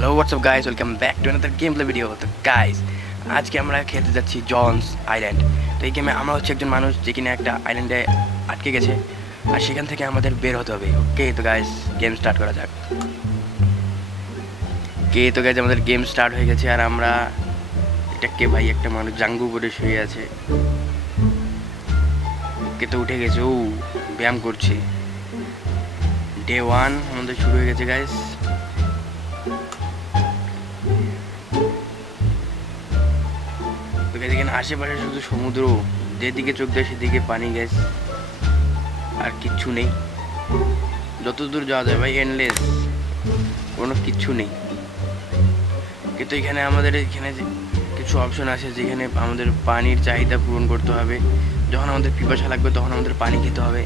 Hello WhatsApp guys, welcome back to another game play video. তো guys, আজকে আমরা খেলতে যাচ্ছি জনস আইল্যান্ড। তো এই গেমে আমরা হচ্ছে একজন মানুষ যে কিনা একটা আইল্যান্ডে আটকে গেছে, আর সেখান থেকে আমাদের বের হতে হবে। ওকে তো গাইস, গেম স্টার্ট করা যাক। তো গাইস, আমাদের গেম স্টার্ট হয়ে গেছে। আর আমরা এটাকে ভাই একটা মানুষ জাঙ্গু করে শুয়ে আছে। তো উঠে গেছে, ও ব্যায়াম করছে। ডে 1 আমাদের শুরু হয়ে গেছে গাইস। এখানে আশেপাশে শুধু সমুদ্র, যেদিকে চোখ দেয় সেদিকে পানি গ্যাস, আর কিচ্ছু নেই। যতদূর যাওয়া যায় ভাই, এন্ডলেস, কোনো কিচ্ছু নেই। কিন্তু এখানে আমাদের কিছু অপশন আছে, যেখানে আমাদের পানির চাহিদা পূরণ করতে হবে। যখন আমাদের পিপাসা লাগবে তখন আমাদের পানি খেতে হবে।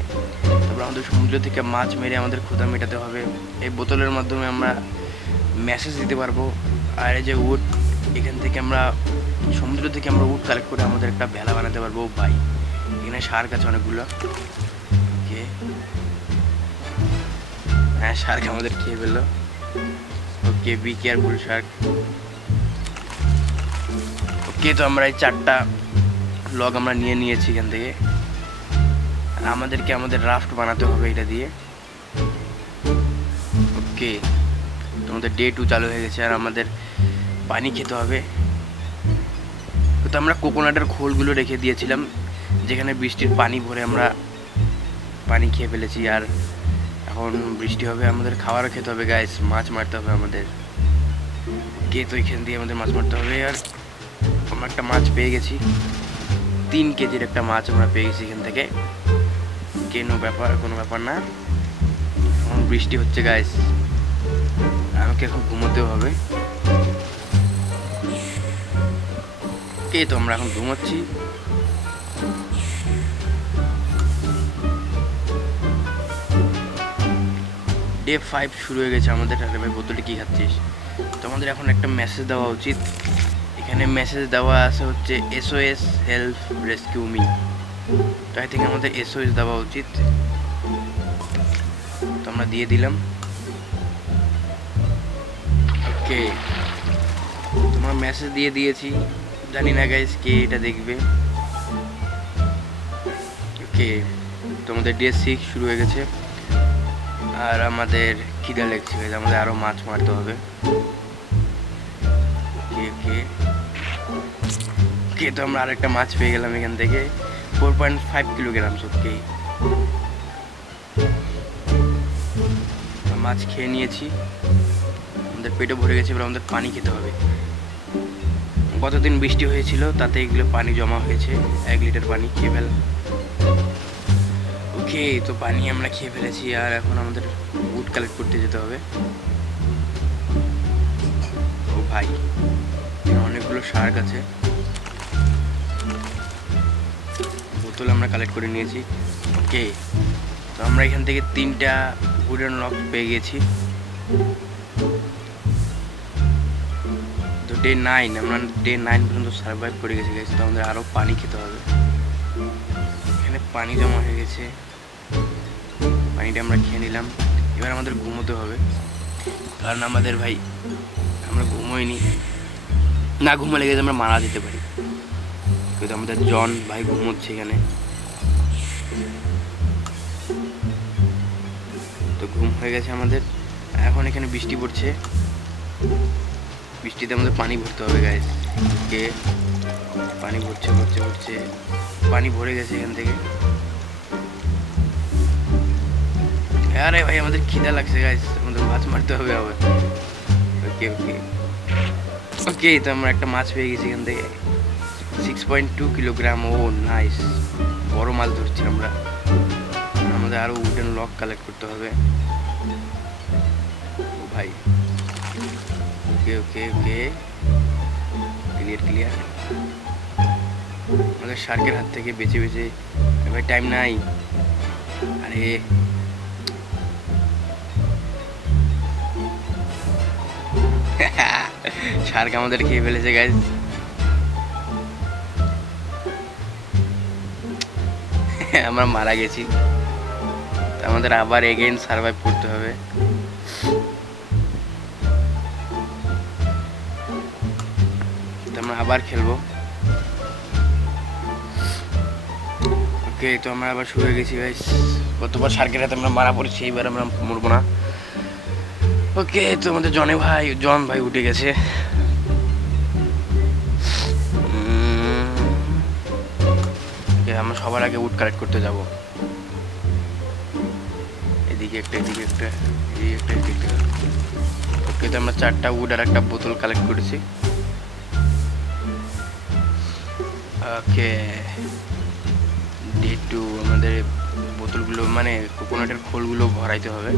তারপর আমাদের সমুদ্র থেকে মাছ মেরে আমাদের ক্ষুধা মেটাতে হবে। এই বোতলের মাধ্যমে আমরা মেসেজ দিতে পারবো। আর এই যে উড, এখান থেকে আমরা সমুদ্র থেকে আমরা উড কালেক্ট করে আমাদের একটা ভেলা বানাতে পারবো ভাই। এখানে শার্ক আছে অনেকগুলো। ওকে, হ্যাঁ, শার্ক আমাদের খেয়ে ফেললো। ওকে, বি কেয়ারফুল শার্ক। ওকে, তো আমরা এই 4টা লগ আমরা নিয়ে নিয়েছি এখান থেকে। আমাদেরকে আমাদের রাফট বানাতে হবে এটা দিয়ে। ওকে, তোমাদের ডে 2 চালু হয়ে গেছে। আর আমাদের পানি খেতে হবে। তো আমরা কোকোনাটের খোলগুলো রেখে দিয়েছিলাম, যেখানে বৃষ্টির পানি ভরে আমরা পানি খেয়ে ফেলেছি। আর এখন বৃষ্টি হবে, আমাদের খাবারও খেতে হবে গাইস, মাছ মারতে হবে আমাদের। তো এখান দিয়ে আমাদের মাছ মারতে হবে। আর আমরা একটা মাছ পেয়ে গেছি, 3 কেজির একটা মাছ আমরা পেয়ে গেছি এখান থেকে। কোনো ব্যাপার না। এখন বৃষ্টি হচ্ছে গাইস, আমাকে এখন ঘুমোতেও হবে। তো আমরা এখন ঘুমোচ্ছি। ডে 5 শুরু হয়ে গেছে আমাদের। আরে ভাই, বোতলে কি খাচ্ছিস? তো আমাদের এখন একটা মেসেজ দেওয়া উচিত। এখানে মেসেজ দেওয়া আছে হচ্ছে SOS হেল্প রেস্কিউ মি। তো আই থিঙ্ক আমাদের SOS দেওয়া উচিত। তো আমরা দিয়ে দিলাম। ওকে, তোমার মেসেজ দিয়ে দিয়েছি। জানি না গাইস কে এটা দেখবে। ওকে, তোমাদের ডে 6 শুরু হয়ে গেছে। আর আমাদের খিদা লেগছে গাইস, আমাদের আরো মাছ মারতে হবে। ওকে, তো আমরা আরেকটা মাছ পেয়ে গেলাম এখান থেকে, 4.5 কিলোগ্রাম। ওকে, মাছ খেয়ে নিয়েছি, আমাদের পেটে ভরে গেছে। এবার আমাদের পানি খেতে হবে। গতদিন বৃষ্টি হয়েছিল, তাতে এগুলো পানি জমা হয়েছে। 1 লিটার পানি খেয়ে ফেল। ওকে, তো পানি আমরা খেয়ে ফেলেছি। আর এখন আমাদের উড কালেক্ট করতে যেতে হবে। ও ভাই, অনেকগুলো শার্ক আছে। বোতল আমরা কালেক্ট করে নিয়েছি। ওকে, তো আমরা এখান থেকে 3টা উডেন লক পেয়ে গেছি। তো ডে 9, আমরা ডে 9 পর্যন্ত সার্ভাইভ করে গেছি গাইস। তো আমাদের আরও পানি খেতে হবে। এখানে পানি জমা হয়ে গেছে, পানিটা আমরা খেয়ে নিলাম। এবার আমাদের ঘুমোতে হবে, কারণ আমাদের ভাই, আমরা ঘুমোইনি। না ঘুমোলে গেছে আমরা মারা যেতে পারি। কিন্তু আমাদের জন ভাই ঘুমোচ্ছে এখানে। তো ঘুম হয়ে গেছে আমাদের। এখন এখানে বৃষ্টি পড়ছে, বৃষ্টিতে আমাদের পানি ভরতে হবে গাইস। কে পানি ভরছে ভরছে ভরছে, পানি ভরে গেছে এখান থেকে। আরে ভাই, আমাদের খিদা লাগছে গাইস, আমাদের মাছ মারতে হবে আবার। ওকে ওকে ওকে, তো আমরা একটা মাছ পেয়ে গেছি এখান থেকে, 6.2 কিলোগ্রাম। ও নাইস, বড় মাছ ধরছি আমরা। আমাদের আরো উডেন লক কালেক্ট করতে হবে। ও ভাই, ওকে ওকে ওকে, ক্লিয়ার। আমাদের শার্কের হাত থেকে বেঁচে বেঁচে, ভাই টাইম নাই। আরে শার্ক আমাদের খেয়ে ফেলেছে গাইস। আমরা মারা গেছি, আমাদের আবার এগেইন সার্ভাইভ করতে হবে। আমরা আবার খেলবো। ওকে, তো আমরা আবার শুরু হয়ে গেছি গাইস। গতবার শার্কের হাতে আমরা মারা পড়েছি, এইবার আমরা মরবো না। ওকে, তো আমাদের জন ভাই উঠে গেছে। আমরা সবার আগে উড কালেক্ট করতে যাব। এদিকে একটা, এদিকে একটা, এদিকে একটা, এদিকে একটা। ওকে, তো আমরা 4টা উড আর একটা বোতল কালেক্ট করেছি। ওকে, ডে 2 আমাদের বোতলগুলো মানে কোকোনাটের খোলগুলো ভরাইতে হবে।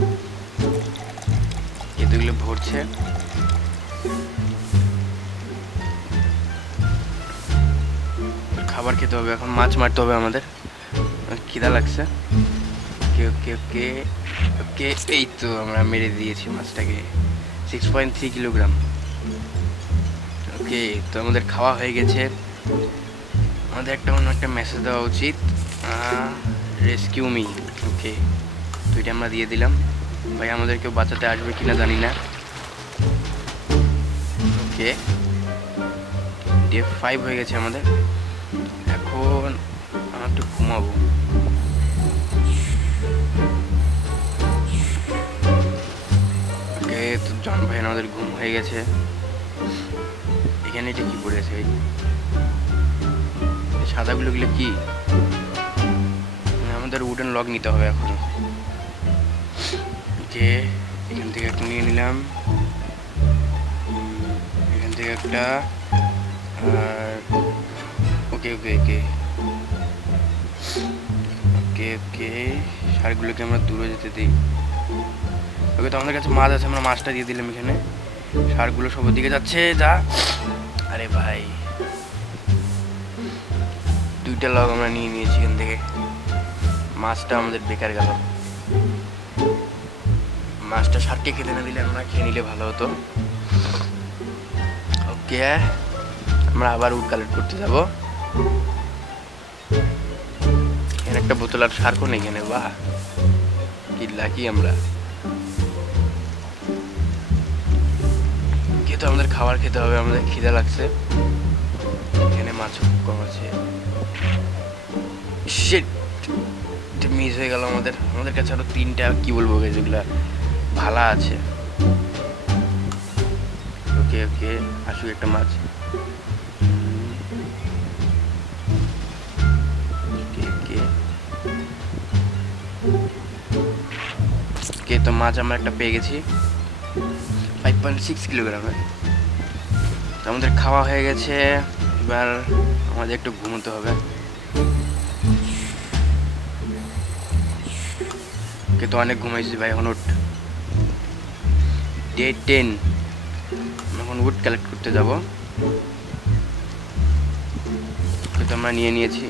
এতগুলো ভরছে। খাবার খেতে হবে, এখন মাছ মারতে হবে আমাদের, খিদা লাগছে। ওকে ওকে ওকে ওকে, এই তো আমরা মেরে দিয়েছি মাছটাকে। 6.3 কিলোগ্রাম। ওকে, তো আমাদের খাওয়া হয়ে গেছে। আমাদের অন্য একটা মেসেজ দেওয়া উচিত, রেস্কিউ মি। ওকে, তো এটা আমরা দিয়ে দিলাম। ভাই আমাদের কেউ বাঁচাতে আসবে কিনা জানি না। ওকে, ডে 5 হয়ে গেছে আমাদের। এখন আমরা একটু ঘুমাবো। ওকে, তো জন ভাই আমাদের ঘুম হয়ে গেছে। এখানে এটা কি পড়ে আছে? সাদাগুলো গুলো কি? আমাদের উডেন লগ নিতে হবে এখন। ওকে, এখান থেকে একটা নিয়ে নিলাম, এখান থেকে একটা। আর ওকে ওকে ওকে ওকে ওকে, শার্কগুলোকে আমরা দূরে যেতে দিই। ওকে, তো আমাদের কাছে মাছ আছে, আমরা মাছটা দিয়ে দিলাম এখানে। শার্কগুলো সব দিকে যাচ্ছে, যা। আরে ভাই, 2টা লগ আমরা নিয়ে নিয়েছি এখান থেকে। মাছটা আমাদের বেকার গেল। মাছটা শার্ককে খেতে না দিলে আমরা খেয়ে নিলে ভালো হতো। ওকে, আমরা আবার উড কালেক্ট করতে যাব। এখানে একটা বোতল আর শার্কও নেই এখানে। বাহ, কি লাকি আমরা। তো আমাদের খাবার খেতে হবে, আমাদের খিদা লাগছে। এখানে মাছ কম আছে। শিট, মিস হয়ে গেল আমাদের কাছে আরো 3টা কি বলবো যেগুলা ভালা আছে। ওকে ওকে, আসুক একটা মাছ। ওকে, তো মাছ আমরা একটা পেয়ে গেছি, 5.6 কিলোগ্রামের। তো আমাদের খাওয়া হয়ে গেছে, এবার আমাদের একটু ঘুমোতে হবে। ওকে, তো অনেক ঘুমাইছি ভাই, এখন উঠ। ডে 10, এখন উড কালেক্ট করতে যাব। তো আমরা নিয়ে নিয়েছি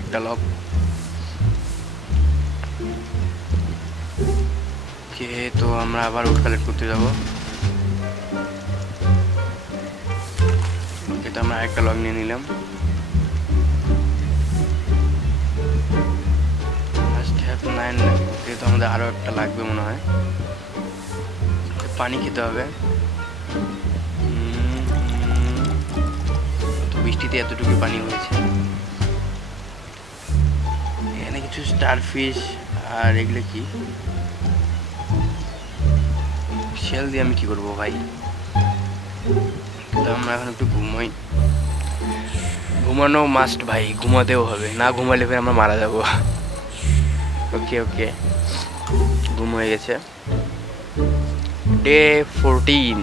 একটা লক। ওকে, তো আমরা আবার উড কালেক্ট করতে যাব। ওকে, তো আমরা একটা লক নিয়ে নিলাম। ওকে, তো আমাদের আরো একটা লাগবে মনে হয়। পানি খেতে হবে। তো বৃষ্টিতে এতটুকু পানি হয়েছে। এখানে কিছু স্টারফিশ, আর এগুলো কি? শেল দিয়ে আমি কি করবো ভাই? তো আমরা এখন একটু ঘুমোই। ঘুমানো মাস্ট ভাই, ঘুমাতেও হবে, না ঘুমালে ফের আমরা মারা যাবো। ওকে ওকে, ঘুম হয়ে গেছে। ডে 14,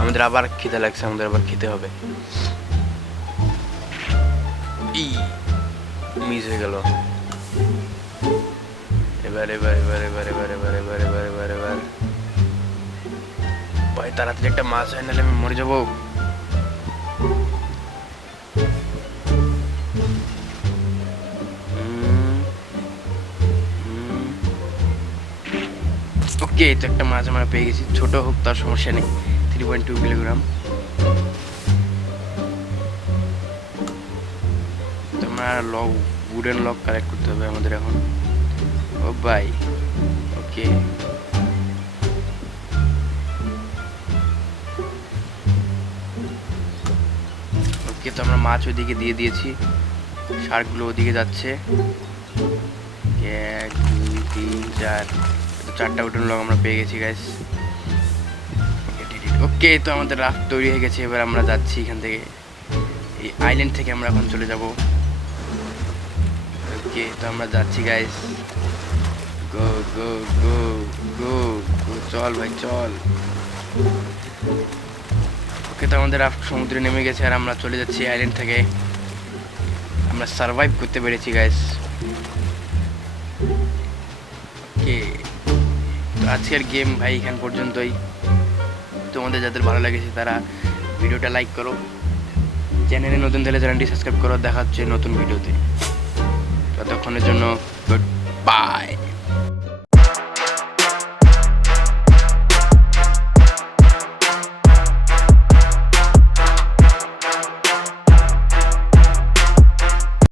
আমাদের আবার খিদে লাগছে, আমাদের আবার খেতে হবে। মিস হয়ে গেল। এবার এবার এবার এবার এবার এবার এবার এবার এবার এবার ভাই তাড়াতাড়ি একটা মাছ হয়, নাহলে আমি মরে যাবো। ওকে, তো একটা মাছ আমরা পেয়ে গেছি, ছোট হোক তার সমস্যা নেই। 3.2 কিলোগ্রাম। তোমরা উডেন লক কালেক্ট করতে হবে আমাদের এখন। ও ভাই, ওকে, ওকে, তো আমরা মাছ ওইদিকে দিয়ে দিয়েছি, শার্কগুলো ওদিকে যাচ্ছে। 1 2 3 4, তো 4টা উঠোন লগ আমরা পেয়ে গেছি গাইস। ওকে, তো আমাদের রাফট তৈরি হয়ে গেছে। এবার আমরা যাচ্ছি এখান থেকে, এই আইল্যান্ড থেকে আমরা এখন চলে যাব। ওকে, তো আমরা যাচ্ছি গাইস। গো গো গো গো গো, চল ভাই চল। ওকে, তো আমাদের রাফট সমুদ্রে নেমে গেছে আর আমরা চলে যাচ্ছি আইল্যান্ড থেকে। আমরা সার্ভাইভ করতে পেরেছি গাইস। ওকে, তো আজকের গেম ভাই এখান পর্যন্তই। তোমাদের যাদের ভালো লেগেছে তারা ভিডিওটা লাইক করো, চ্যানেলে নতুন থাকলে চ্যানেলটি সাবস্ক্রাইব করো। দেখা হচ্ছে নতুন ভিডিওতে, ততক্ষণের জন্য গুড বাই।